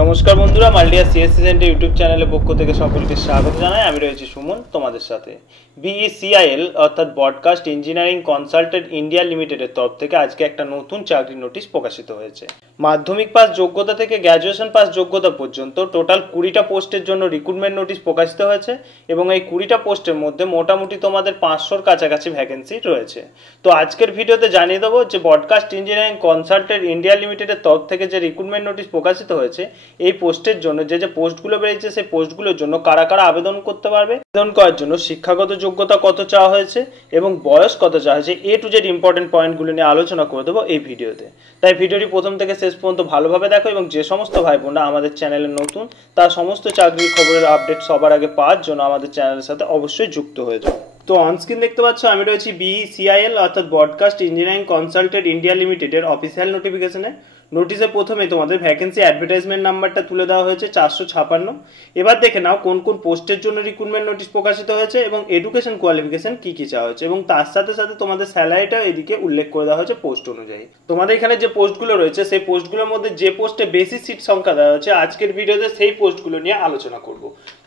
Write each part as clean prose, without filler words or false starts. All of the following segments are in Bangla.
নমস্কার বন্ধুরা, মাল্টিয়া সিএসসি সেন্টার ইউটিউব চ্যানেলের পক্ষ থেকে সকলকে স্বাগত জানাই। আমি রয়েছি সুমন তোমাদের সাথে। বিইসিআইএল অর্থাৎ ব্রডকাস্ট ইঞ্জিনিয়ারিং কনসালটেন্ট ইন্ডিয়া লিমিটেডের তরফ থেকে আজকে একটা নতুন চাকরির নোটিশ প্রকাশিত হয়েছে। মাধ্যমিক পাস যোগ্যতা থেকে গ্র্যাজুয়েশন পাস যোগ্যতা পর্যন্ত টোটাল 20টা পোস্টের জন্য রিক্রুটমেন্ট নোটিশ প্রকাশিত হয়েছে এবং এই 20টা পোস্টের মধ্যে মোটামুটি তোমাদের 500-র কাছাকাছি ভ্যাকেন্সি রয়েছে। তো আজকের ভিডিওতে জানিয়ে দেবো যে ব্রডকাস্ট ইঞ্জিনিয়ারিং কনসালটেন্ট ইন্ডিয়া লিমিটেডের তরফ থেকে যে রিক্রুটমেন্ট নোটিশ প্রকাশিত হয়েছে এই পোস্টের জন্য যে পোস্টগুলো বেরিয়েছে সেই পোস্টগুলোর জন্য কারা কারা আবেদন করতে পারবে, আবেদন করার জন্য শিক্ষাগত যোগ্যতা কত চাওয়া হয়েছে এবং বয়স কত চাওয়া হয়েছে, এ টু জেড ইম্পর্টেন্ট পয়েন্টগুলো নিয়ে আলোচনা করে দেবো এই ভিডিওতে। তাই ভিডিওটি প্রথম থেকে শেষ পর্যন্ত ভালোভাবে দেখো এবং যে সমস্ত ভাই বোনরা আমাদের চ্যানেলে নতুন তার সমস্ত চাকরির খবরের আপডেট সবার আগে পাওয়ার জন্য আমাদের চ্যানেলের সাথে অবশ্যই যুক্ত হয়ে যাও। তো অনস্ক্রিন দেখতে পাচ্ছ আমি রয়েছি বিইসিআইএল অর্থাৎ ব্রডকাস্ট ইঞ্জিনিয়ারিং কনসালটেন্ট ইন্ডিয়া লিমিটেডের অফিসিয়াল নোটিফিকেশনে। নোটিশে প্রথমে তোমাদের ভ্যাকেন্সি অ্যাডভার্টাইজমেন্ট নাম্বারটা তুলে দেওয়া হয়েছে 456। এবার দেখে নাও কোন কোন পোস্টের জন্য রিক্রুটমেন্ট নোটিশ প্রকাশিত হয়েছে এবং এডুকেশন কোয়ালিফিকেশন কি কি চাওয়া হয়েছে এবং তার সাথে সাথে তোমাদের স্যালারিটাও এদিকে উল্লেখ করে দেওয়া হয়েছে পোস্ট অনুযায়ী। তোমাদের এখানে যে পোস্টগুলো রয়েছে সেই পোস্টগুলোর মধ্যে যে পোস্টে বেশি সিট সংখ্যা দেওয়া হয়েছে আজকের ভিডিওতে সেই পোস্টগুলো নিয়ে আলোচনা করব।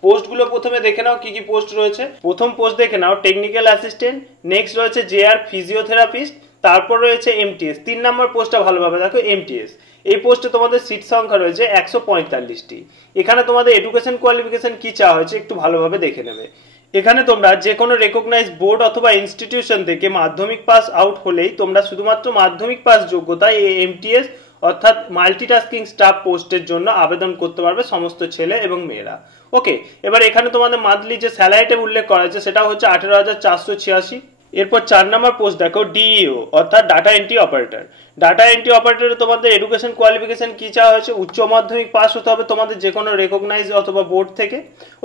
পোস্টগুলো প্রথমে দেখে নাও কি কি পোস্ট রয়েছে। প্রথম পোস্ট দেখে নাও টেকনিক্যাল অ্যাসিস্ট্যান্ট, নেক্সট রয়েছে জেআর ফিজিওথেরাপিস্ট, তারপর রয়েছে এমটিএস। 3 নম্বর পোস্টটা ভালোভাবে দেখো, এমটিএস। এই পোস্টে তোমাদের সিট সংখ্যা রয়েছে 145টি। এখানে তোমাদের এডুকেশন কোয়ালিফিকেশন কি চাওয়া হয়েছে একটু ভালোভাবে দেখে নেবে। এখানে তোমরা যে কোনো রেকগনাইজ বোর্ড অথবা ইনস্টিটিউশন থেকে মাধ্যমিক পাস আউট হলেই তোমরা শুধুমাত্র মাধ্যমিক পাস যোগ্যতায় এই এমটিএস অর্থাৎ মাল্টিটাস্কিং স্টাফ পোস্টের জন্য আবেদন করতে পারবে সমস্ত ছেলে এবং মেয়েরা। ওকে, এবার এখানে তোমাদের মান্থলি যে স্যালারিটা উল্লেখ করা হয়েছে সেটা হচ্ছে 18,486। এরপর 4 নম্বর পোস্ট দেখো ডিইও অর্থাৎ data entry operator. Data entry অপারেটরে তোমাদের এডুকেশন কোয়ালিফিকেশন কি চাওয়া হয়েছে, উচ্চ মাধ্যমিক পাস হতে হবে তোমাদের যে কোনো রেকগনাইজ অথবা বোর্ড থেকে।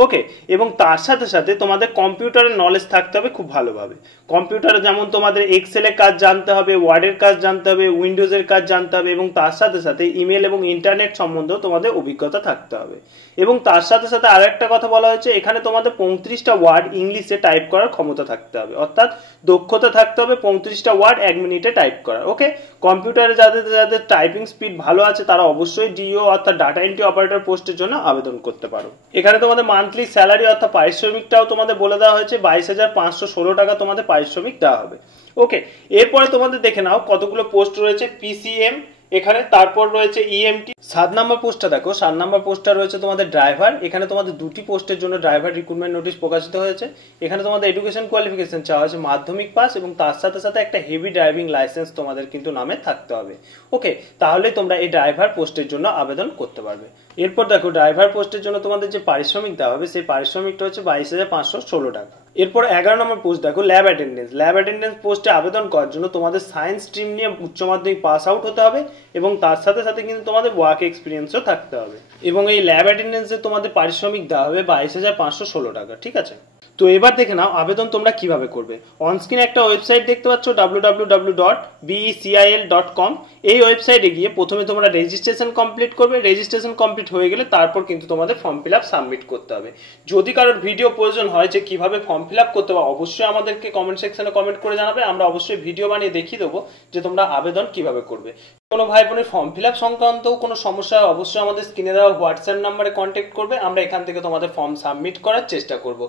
ওকে, এবং তার সাথে সাথে তোমাদের কম্পিউটারের নলেজ থাকতে হবে খুব ভালোভাবে। কম্পিউটারে যেমন তোমাদের এক্সেলের কাজ জানতে হবে, ওয়ার্ডের কাজ জানতে হবে, উইন্ডোজের কাজ জানতে হবে এবং তার সাথে সাথে ইমেল এবং ইন্টারনেট সম্বন্ধেও তোমাদের অভিজ্ঞতা থাকতে হবে। এবং তার সাথে সাথে আরেকটা কথা বলা হয়েছে, এখানে তোমাদের 35টা ওয়ার্ড ইংলিশে টাইপ করার ক্ষমতা থাকতে হবে, অর্থাৎ দক্ষতা থাকতে হবে 35টা ওয়ার্ড 1 মিনিটে টাইপ করার। ওকে, কম্পিউটারে যাদের যাদের টাইপিং স্পিড ভালো আছে তারা অবশ্যই ডিও অর্থাৎ ডাটা এন্ট্রি অপারেটর পোস্টের জন্য আবেদন করতে পারো। এখানে তোমাদের মান্থলি স্যালারি অর্থাৎ পারিশ্রমিকটাও তোমাদের বলে দেওয়া হয়েছে, 22,516 টাকা তোমাদের পারিশ্রমিক দেওয়া হবে। ওকে, এরপরে তোমাদের দেখে নাও কতগুলো পোস্ট রয়েছে পিসিএম এখানে, তারপর রয়েছে ইএমটি। 7 নম্বর পোস্টটা দেখো, 7 নম্বর পোস্টটা রয়েছে তোমাদের ড্রাইভার। এখানে তোমাদের 2টি পোস্টের জন্য ড্রাইভার রিক্রুটমেন্ট নোটিশ প্রকাশিত হয়েছে। এখানে তোমাদের এডুকেশন কোয়ালিফিকেশন চাওয়া হয়েছে মাধ্যমিক পাস এবং তার সাথে সাথে একটা হেভি ড্রাইভিং লাইসেন্স তোমাদের কিন্তু নামে থাকতে হবে। ওকে, তাহলে তোমরা এই ড্রাইভার পোস্টের জন্য আবেদন করতে পারবে। এরপর দেখো ড্রাইভার পোস্টের জন্য তোমাদের যে পারিশ্রমিক দেওয়া হবে সেই পারিশ্রমিকটা হচ্ছে 22,516 টাকা। এরপর 11 নম্বর পোস্ট দেখো ল্যাব অ্যাটেন্ডেন্স। ল্যাব অ্যাটেন্ডেন্স পোস্টে আবেদন করার জন্য তোমাদের সায়েন্স স্ট্রিম নিয়ে উচ্চ মাধ্যমিক পাস আউট হতে হবে এবং তার সাথে সাথে কিন্তু তোমাদের ওয়ার্ক এক্সপিরিয়েন্সও থাকতে হবে। এবং এই ল্যাব অ্যাটেন্ডেন্সে তোমাদের পারিশ্রমিক দেওয়া হবে 22,516 টাকা। ঠিক আছে, তো এবার দেখে নাও আবেদন তোমরা কিভাবে করবে। অনস্ক্রিনে একটা ওয়েবসাইট দেখতে পাচ্ছ www.becil.com। এই ওয়েবসাইটে গিয়ে প্রথমে তোমরা রেজিস্ট্রেশন কমপ্লিট করবে। রেজিস্ট্রেশন কমপ্লিট হয়ে গেলে তারপর কিন্তু তোমাদের ফর্ম ফিল আপ সাবমিট করতে হবে। যদি কারোর ভিডিও প্রয়োজন হয় যে কিভাবে ফর্ম ফিল আপ করতে হবে অবশ্যই আমাদেরকে কমেন্ট সেকশনে কমেন্ট করে জানাবে, আমরা অবশ্যই ভিডিও বানিয়ে দেখিয়ে দেবো যে তোমরা আবেদন কিভাবে করবে। কোনো ভাই বোনের ফর্ম ফিল আপ সংক্রান্ত কোনো সমস্যা অবশ্যই আমাদের স্ক্রিনে দেওয়া হোয়াটসঅ্যাপ নাম্বারে কন্ট্যাক্ট করবে, আমরা এখান থেকে তোমাদের ফর্ম সাবমিট করার চেষ্টা করব।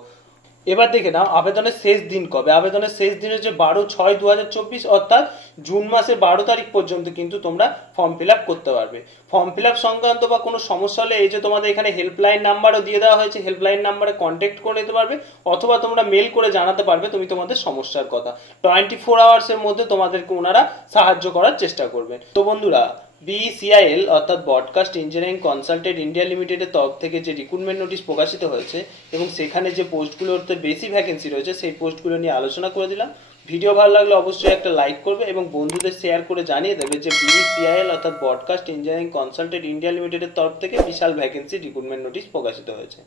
এবার দেখে নাও আবেদনের শেষ দিন কবে। আবেদনের শেষ দিন হচ্ছে 12/6/2024 অর্থাৎ জুন মাসের 12 তারিখ পর্যন্ত কিন্তু তোমরা ফর্ম ফিল আপ করতে পারবে। ফর্ম ফিল আপ সংক্রান্ত বা কোনো সমস্যা হলে এই যে তোমাদের এখানে হেল্পলাইন নাম্বারও দিয়ে দেওয়া হয়েছে, হেল্পলাইন নাম্বারে কন্ট্যাক্ট করে নিতে পারবে অথবা তোমরা মেল করে জানাতে পারবে তুমি তোমাদের সমস্যার কথা। 24 আওয়ার্সের মধ্যে তোমাদেরকে ওনারা সাহায্য করার চেষ্টা করবেন। তো বন্ধুরা, বিইসিআইএল অর্থাৎ ব্রডকাস্ট ইঞ্জিনিয়ারিং কনসালটেন্ট ইন্ডিয়া লিমিটেডের তরফ থেকে যে রিক্রুটমেন্ট নোটিশ প্রকাশিত হয়েছে এবং সেখানে যে পোস্টগুলোতে বেশি ভ্যাকেন্সি রয়েছে সেই পোস্টগুলো নিয়ে আলোচনা করে দিলাম। ভিডিও ভালো লাগলে অবশ্যই একটা লাইক করবে এবং বন্ধুদের শেয়ার করে জানিয়ে দেবে যে বিইসিআইএল অর্থাৎ ব্রডকাস্ট ইঞ্জিনিয়ারিং কনসালটেন্ট ইন্ডিয়া লিমিটেডের তরফ থেকে বিশাল ভ্যাকেন্সি রিক্রুটমেন্ট নোটিশ প্রকাশিত হয়েছে।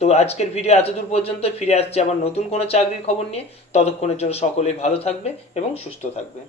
তো আজকের ভিডিও এতদূর পর্যন্ত, ফিরে আসছে আবার নতুন কোনো চাকরির খবর নিয়ে। ততক্ষণের জন্য সকলেই ভালো থাকবে এবং সুস্থ থাকবে।